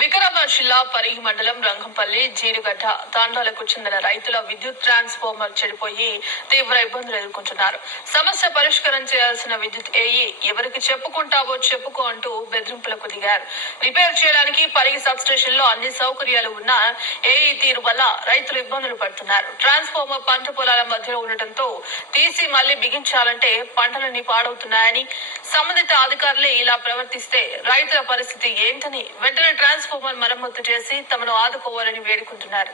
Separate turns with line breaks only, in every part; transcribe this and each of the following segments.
వికారాబాద్ జిల్లా పరిగి మండలం రంగంపల్లి జీడిగడ్డ తాండాలకు చెందిన రైతుల విద్యుత్ ట్రాన్స్ఫార్మర్ చెడిపోయి తీవ్ర ఇబ్బందులు ఎదుర్కొంటున్నారు. సమస్య పరిష్కారం చేయాల్సిన విద్యుత్ ఏఈ ఎవరికి చెప్పుకుంటావో చెప్పుకో అంటూ బెదిరింపులకు దిగారు. రిపేర్ చేయడానికి పరిగి సబ్ స్టేషన్లో అన్ని సౌకర్యాలు ఉన్నా ఏఈ తీరు వల్ల రైతులు ఇబ్బందులు పడుతున్నారు. ట్రాన్స్ఫార్మర్ పంట పొలాల మధ్యలో ఉండటంతో తీసి మళ్ళీ బిగించాలంటే పంటలన్నీ పాడవుతున్నాయని సంబంధిత అధికారులే ఇలా ప్రవర్తిస్తే రైతుల పరిస్థితి ఏంటని వెంటనే ట్రాన్స్ఫార్మర్ మరమ్మతు చేసి తమను ఆదుకోవాలని వేడుకుంటున్నారు.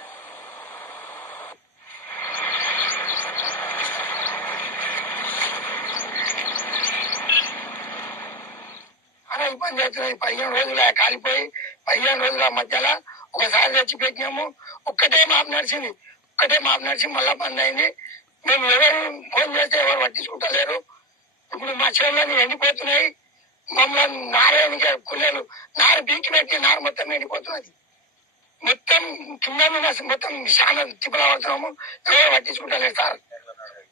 ఇబ్బంది పదిహేను రోజులు కాలిపోయి పదిహేను రోజుల మధ్యలో ఒకసారి తెచ్చి పెట్టినాము. ఒక్కటే మాపు నడిచింది. ఒక్కటే మాపు నడిచి మళ్ళా బంద్ అయింది. మేము ఎవరు ఫోన్ చేస్తే ఎవరు పట్టించుకుంటలేరు. ఇప్పుడు మా చేనులన్నీ ఎండిపోతున్నాయి. మమ్మల్ని నారేనికి కుల్లలు నారు బీకి పెట్టి నారు మొత్తం ఎండిపోతున్నది. మొత్తం కింద మీద మొత్తం చాలా తిప్పలు పడుతున్నాము ఎవరు పట్టించుకుంటలేరు సార్.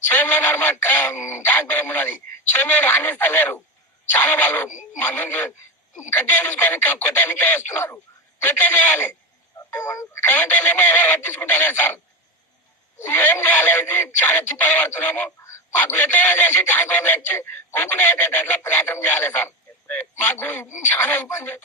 చేనులో నర్మ ట్యాంక్ ఉన్నది. చేనులో రాణిస్తలేరు. చాలా వాళ్ళు మందికి కట్టేసుకొని కొట్టడానికే వేస్తున్నారు. ఎట్లా చేయాలి? కరెంట్ ఏమో ఎవరు పట్టించుకుంటారే సార్. ఏం చేయాలి? ఇది చాలా తిప్పలు పడుతున్నాము. మాకు ఎట్లా చేసి ట్యాంక్ తెచ్చి కూకునే ఎట్లా ప్రయత్నం చేయాలి సార్. మాకు చాలా ఇబ్బంది